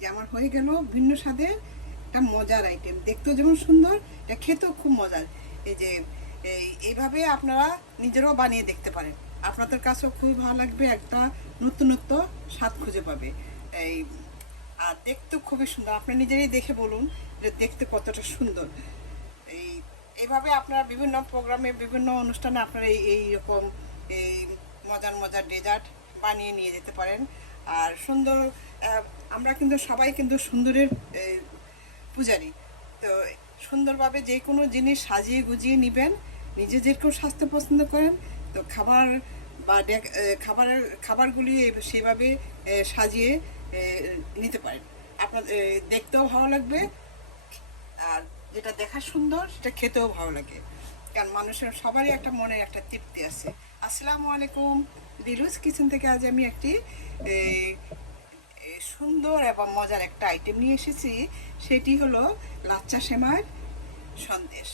যে আমার হয়ে গেল ভিন্ন স্বাদের একটা মজার আইটেম, দেখতেও যেমন সুন্দর, এটা খেতেও খুব মজার। এই যে এইভাবে আপনারা নিজেরাও বানিয়ে দেখতে পারেন, আপনাদের কাছেও খুবই ভালো লাগবে, একটা নতুনত্ব স্বাদ খুঁজে পাবে। এই আর দেখতেও খুবই সুন্দর, আপনি নিজেরাই দেখে বলুন যে দেখতে কতটা সুন্দর। এই এইভাবে আপনারা বিভিন্ন প্রোগ্রামে বিভিন্ন অনুষ্ঠানে আপনারা এইরকম এই মজার মজার ডেজার্ট বানিয়ে নিয়ে যেতে পারেন। আর সুন্দর, আমরা কিন্তু সবাই কিন্তু সুন্দরের পূজারি, তো সুন্দরভাবে যে কোনো জিনিস সাজিয়ে গুজিয়ে নেবেন, নিজে যেরকম স্বাস্থ্য পছন্দ করেন, তো খাবার বা খাবারগুলি সেভাবে সাজিয়ে নিতে পারেন। আপনার দেখতেও ভালো লাগবে, আর যেটা দেখা সুন্দর সেটা খেতেও ভালো লাগে, কারণ মানুষের সবারই একটা মনের একটা তৃপ্তি আছে। আসসালামু আলাইকুম, দিলুস কিচেন থেকে আজ আমি একটি সুন্দর এবং মজার একটা আইটেম নিয়ে এসেছি। সেটি হলো লাচ্চা সেমাইয়ের সন্দেশ।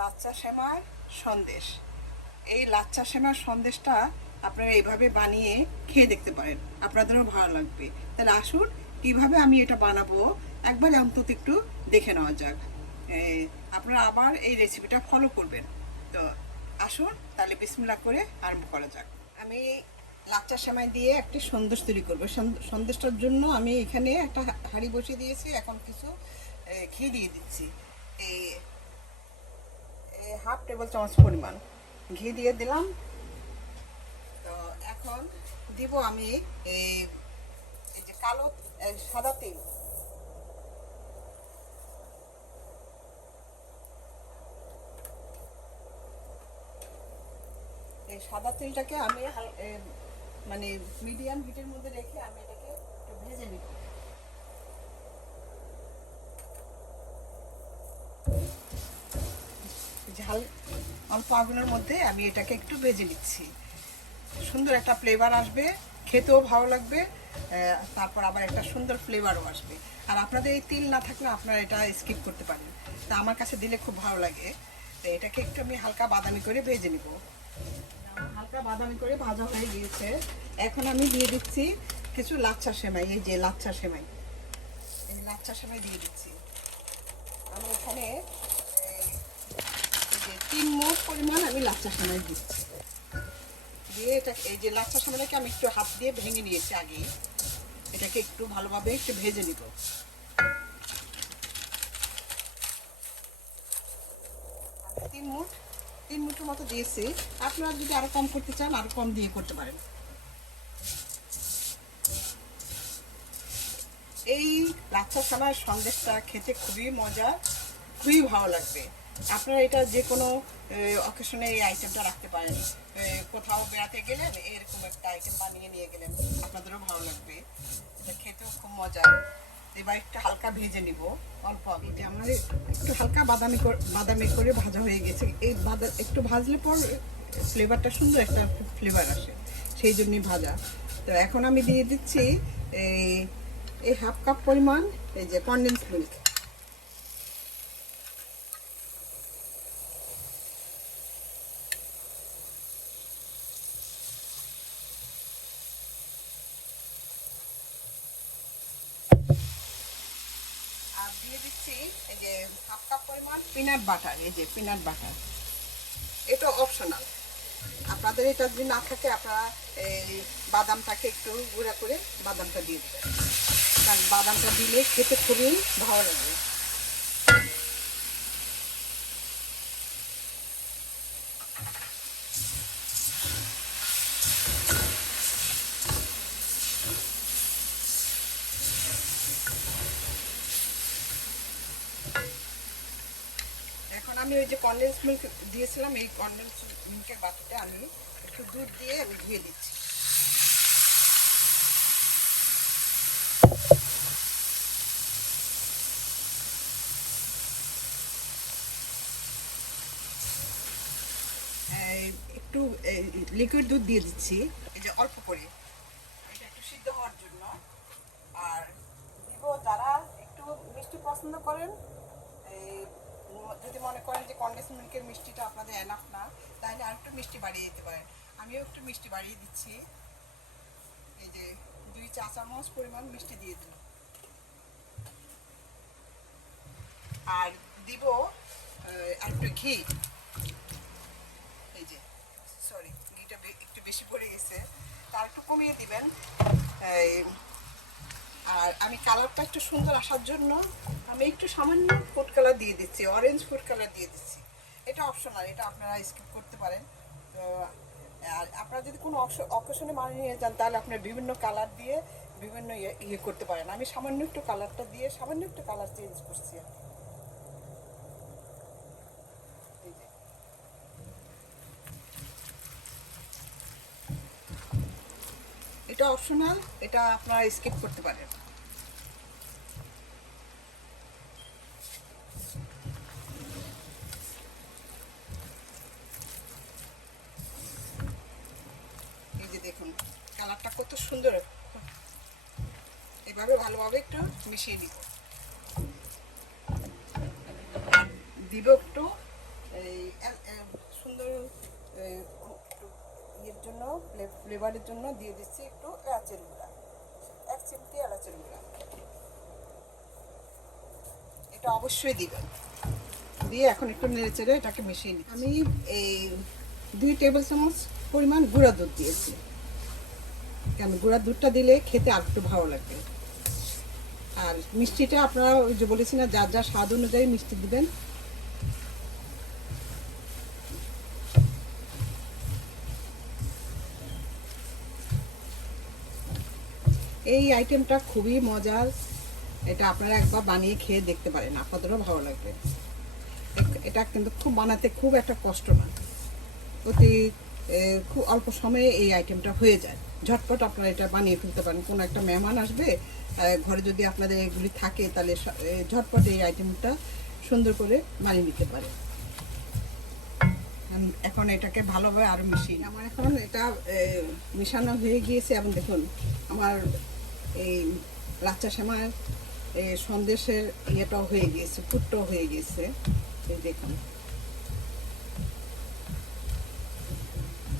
লাচ্চা সেমাইয়ের সন্দেশ, এই লাচ্চা সেমাইয়ের সন্দেশটা আপনারা এইভাবে বানিয়ে খেয়ে দেখতে পারেন, আপনাদেরও ভালো লাগবে। তাহলে আসুন কীভাবে আমি এটা বানাবো একবার অন্তত একটু দেখে নেওয়া যাক। আপনারা আবার এই রেসিপিটা ফলো করবেন। তো আসুন তাহলে বিসমিল্লাহ করে আরম্ভ করা যাক। আমি লাচ্চা সেমাই দিয়ে একটি সন্দেশ তৈরি করবো। সন্দেশটার জন্য আমি এখানে একটা হাঁড়ি বসিয়ে দিয়েছি, এখন কিছু ঘি দিয়ে দিচ্ছি। এই হাফ টেবিল চামচ পরিমাণ ঘি দিয়ে দিলাম। তো এখন দিব আমি এই যে কালো সাদা তেল। এই সাদা তেলটাকে আমি মানে মিডিয়াম হিটের মধ্যে রেখে আমি এটাকে একটু ভেজে নিব। ঝাল অল্প আগুনের মধ্যে আমি এটাকে একটু ভেজে নিচ্ছি, সুন্দর একটা ফ্লেভার আসবে, খেতেও ভালো লাগবে, তারপর আবার একটা সুন্দর ফ্লেভারও আসবে। আর আপনাদের এই তিল না থাকলে আপনারা এটা স্কিপ করতে পারেন, তা আমার কাছে দিলে খুব ভালো লাগে। তো এটাকে একটু আমি হালকা বাদামি করে ভেজে নিব। হালকা বাদামি করে ভাজা হয়ে গিয়েছে, এখন আমি দিয়ে দিচ্ছি কিছু লাচ্চা সেমাই। এই যে লাচ্চা সেমাই, এই লাচ্চা সেমাই দিয়ে দিচ্ছি আমি এখানে। এই যে 3 মুঠ পরিমাণ আমি লাচ্চা সেমাই দিচ্ছি, দিয়ে এটা এই যে লাচ্চা সেমাইটাকে আমি একটু হাত দিয়ে ভেঙে নিয়েছি আগেই, এটাকে একটু ভালোভাবে একটু ভেজে নিব। 3 মুঠের মতো দিয়েছি, আপনারা যদি আরো কম করতে চান আরো কম দিয়ে করতে পারেন। এই লাচ্চা সেমাইয়ের সন্দেশটা খেতে খুবই মজা, খুবই ভালো লাগবে। আপনারা এটা যে কোনো অকেশনে এই আইটেমটা রাখতে পারেন, কোথাও বেড়াতে গেলেন এরকম একটা আইটেম বানিয়ে নিয়ে গেলেন, আপনাদেরও ভালো লাগবে, এটা খেতেও খুব মজা। এবার একটু হালকা ভেজে নিব অল্প আগে, যে আমার একটু হালকা বাদামি করে ভাজা হয়ে গেছে। এই একটু ভাজলে পর ফ্লেভারটা সুন্দর একটা ফ্লেভার আসে, সেই জন্যই ভাজা। তো এখন আমি দিয়ে দিচ্ছি এই হাফ কাপ পরিমাণ এই যে কনডেন্স মিল্ক। আর দিয়ে দিচ্ছি এই যে হাফ কাপ পরিমাণ পিনাট বাটার। এই যে পিনাট বাটার, এটা অপশনাল, আপনাদের এটা যদি না থাকে আপনারা এই বাদামটাকে একটু গুঁড়া করে বাদামটা দিয়ে দেবেন, কারণ বাদামটা দিলে খেতে খুবই ভালো লাগে। এখন আমি ওই যে কনডেন্স মিল্ক দিয়েছিলাম, এই কনডেন্স মিল্কের বাটিতে আমি একটু দুধ দিয়ে আমি ধুয়ে দিচ্ছি। একটু লিকুইড দুধ দিয়ে দিচ্ছি, এই যে অল্প করে, এটা একটু সিদ্ধ হওয়ার জন্য। আর দিব যারা একটু মিষ্টি পছন্দ করেন, যদি মনে করেন যে কনডেন্স মিল্কের মিষ্টিটা আপনাদের এনাফ না, তাহলে আর একটু মিষ্টি বাড়িয়ে দিতে পারেন। আমিও একটু মিষ্টি বাড়িয়ে দিচ্ছি, এই যে 2 চা চামচ পরিমাণ মিষ্টি দিয়ে দিলাম। আর দিব আরেকটু ঘি। এই যে সরি, ঘিটা একটু বেশি পড়ে গেছে, তার একটু কমিয়ে দিবেন। আর আমি কালারটা একটু সুন্দর আসার জন্য আমি একটু সামান্য ফুড কালার দিয়ে দিচ্ছি, অরেঞ্জ ফুড কালার দিয়ে দিচ্ছি। এটা অপশনাল, এটা আপনারা স্কিপ করতে পারেন। তো আর আপনারা যদি কোনো অকেশনে বানিয়ে যান তাহলে আপনার বিভিন্ন কালার দিয়ে বিভিন্ন ইয়ে করতে পারেন। আমি সামান্য একটু কালারটা দিয়ে সামান্য একটু কালার চেঞ্জ করছি। এটা অপশনাল, এটা আপনারা স্কিপ করতে পারেন। এই যে দেখুন কালারটা কত সুন্দর। এভাবে ভালোভাবে একটু মিশিয়ে নিব। দিব একটু এই সুন্দর ইয়ের জন্য, ফ্লেভারের জন্য দিয়ে দিচ্ছি একটু এলাচের গুঁড়া, 1 চিমটি এলাচের গুঁড়া। এটা অবশ্যই দিবেন। দিয়ে এখন একটু নেড়ে চেড়ে এটাকে মিশিয়ে নিই। আমি এই 2 টেবিল চামচ পরিমাণ গুঁড়া দুধ দিয়েছি। কেন গুঁড়া দুধটা দিলে খেতে আর একটু ভালো লাগবে। আর মিষ্টিটা আপনারা ওই যে বলেছি না, যার যার স্বাদ অনুযায়ী মিষ্টি দিবেন। এই আইটেমটা খুবই মজার, এটা আপনারা একবার বানিয়ে খেয়ে দেখতে পারেন, আপনাদেরও ভালো লাগবে। এটা কিন্তু খুব বানাতে খুব একটা কষ্ট না, অতি খুব অল্প সময়ে এই আইটেমটা হয়ে যায়। ঝটপট আপনারা এটা বানিয়ে ফেলতে পারেন। কোনো একটা মেহমান আসবে ঘরে, যদি আপনাদের এগুলি থাকে তাহলে ঝটপট এই আইটেমটা সুন্দর করে বানিয়ে নিতে পারে। এখন এটাকে ভালোভাবে আরও মিশিয়ে, আমার এখন এটা মিশানো হয়ে গিয়েছে। এবং দেখুন আমার এই লাচ্চা সেমাইয়ের সন্দেশের ইয়েটাও হয়ে গিয়েছে, পুরটাও হয়ে গিয়েছে। এই দেখুন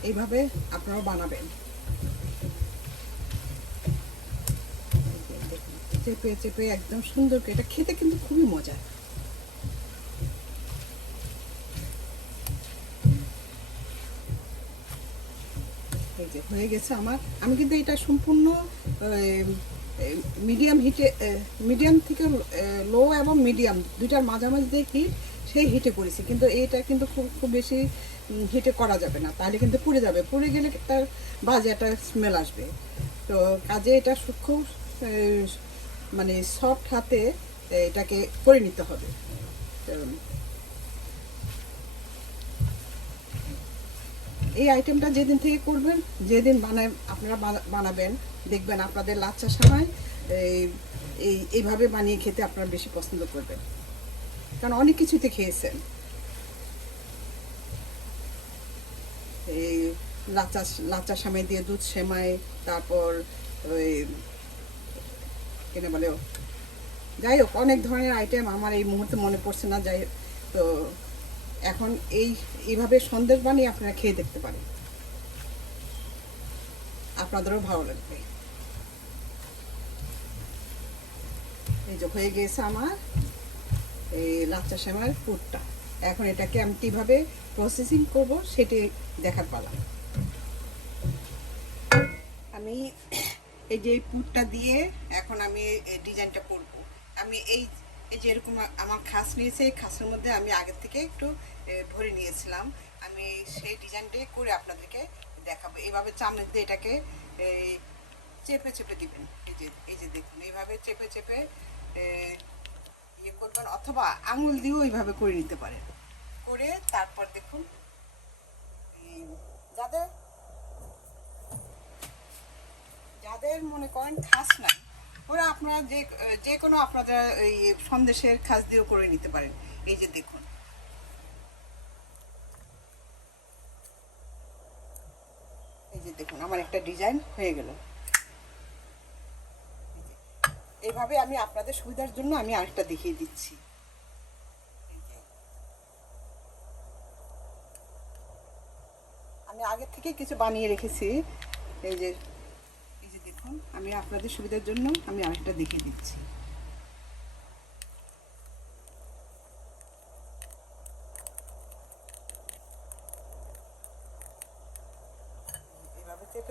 এইভাবে আপনারাও বানাবেন। চেপে চেপে একদম সুন্দর করে, এটা খেতে কিন্তু খুবই মজা। এই যে হয়ে গেছে আমার। আমি কিন্তু এটা সম্পূর্ণ মিডিয়াম হিটে, মিডিয়াম থেকে লো এবং মিডিয়াম দুইটার মাঝামাঝি দিয়ে হিট, সেই হিটে করেছি। কিন্তু এইটা কিন্তু খুব খুব বেশি হিটে করা যাবে না, তাহলে কিন্তু পুড়ে যাবে। পুড়ে গেলে তার বাজে একটা স্মেল আসবে। তো কাজে এটা সূক্ষ্ম মানে সফট হাতে এটাকে করে নিতে হবে। এই আইটেমটা যেদিন থেকে করবেন, যেদিন আপনারা বানাবেন, দেখবেন আপনাদের লাচ্চা সেমাই এইভাবে বানিয়ে খেতে আপনারা বেশি পছন্দ করবেন। কারণ অনেক কিছুতে খেয়েছেন, এই লাচ্চা সেমাই দিয়ে দুধ সেমাই, তারপর ওই কেনে বলে, যাই হোক অনেক ধরনের আইটেম আমার এই মুহূর্তে মনে পড়ছে না। যাই তো এখন এইভাবে সন্দেশ বানিয়ে আপনারা খেয়ে দেখতে পারেন, আপনাদেরও ভালো লাগবে। এই যে হয়ে গিয়েছে আমার এই লাচ্চা সেমাইয়ের পুরটা। এখন এটাকে আমি কীভাবে প্রসেসিং করব সেটি দেখার পালা। আমি এই যে পুরটা দিয়ে এখন আমি এই ডিজাইনটা করব। আমি এই যে এরকম আমার খাস নিয়েছে, এই খাসের মধ্যে আমি আগের থেকে একটু ভরে নিয়েছিলাম। আমি সেই ডিজাইনটাই করে আপনাদেরকে দেখাবো। এইভাবে চামচ দিয়ে এটাকে চেপে চেপে দিবেন। এই যে দেখুন এইভাবে চেপে চেপে ইয়ে করবেন, অথবা আঙুল দিয়েও এইভাবে করে নিতে পারেন। করে তারপর দেখুন যাদের মনে করেন খাস নাই, ওরা আপনারা যে কোনো আপনারা এই সন্দেশের খাস দিয়েও করে নিতে পারেন। এই যে দেখুন এই যে দেখুন আমার একটা ডিজাইন হয়ে গেল। এইভাবে আমি আপনাদের সুবিধার জন্য আমি আরেকটা দেখিয়ে দিচ্ছি। আমি আগে থেকে কিছু বানিয়ে রেখেছি। এই যে দেখুন আমি আপনাদের সুবিধার জন্য আমি আরেকটা দেখিয়ে দিচ্ছি।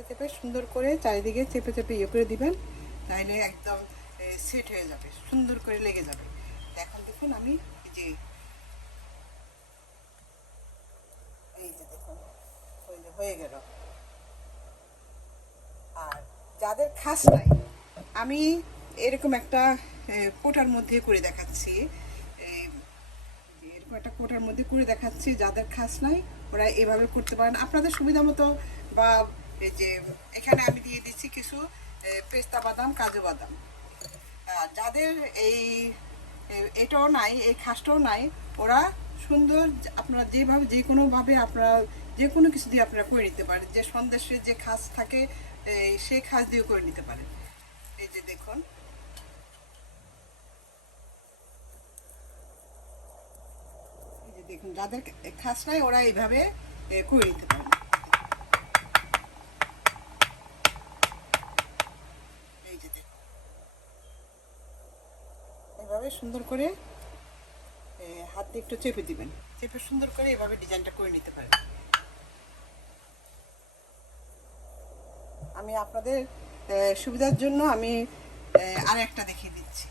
চেপে সুন্দর করে চারিদিকে চেপে চেপে ইয়ে করে দিবেন, তাহলে একদম সেট হয়ে যাবে, সুন্দর করে লেগে যাবে। এখন দেখুন আমি এই যে দেখুন হয়ে গেল। আর যাদের খাস নাই, আমি এরকম একটা কোটার মধ্যে করে দেখাচ্ছি, এরকম একটা কোটার মধ্যে করে দেখাচ্ছি। যাদের খাস নাই ওরা এভাবে করতে পারেন আপনাদের সুবিধা মতো। বা এই যে এখানে আমি দিয়ে দিচ্ছি কিছু পেস্তা বাদাম, কাজু বাদাম। যাদের এই এটাও নাই, এই খাসটাও নাই, ওরা সুন্দর আপনারা যেভাবে যে কোনোভাবে আপনারা যে কোনো কিছু দিয়ে আপনারা করে নিতে পারেন। যে সন্দেশের যে খাস থাকে সেই খাস দিয়ে করে নিতে পারেন। এই যে দেখুন, এই যে দেখুন, যাদের খাস নাই ওরা এইভাবে করে নিতে পারেন। এই যে দেখুন, এইভাবে সুন্দর করে হাত দিয়ে একটু চেপে দিবেন, চেপে সুন্দর করে এভাবে ডিজাইনটা করে নিতে পারেন। আমি আপনাদের সুবিধার জন্য আমি আর একটা দেখিয়ে দিচ্ছি।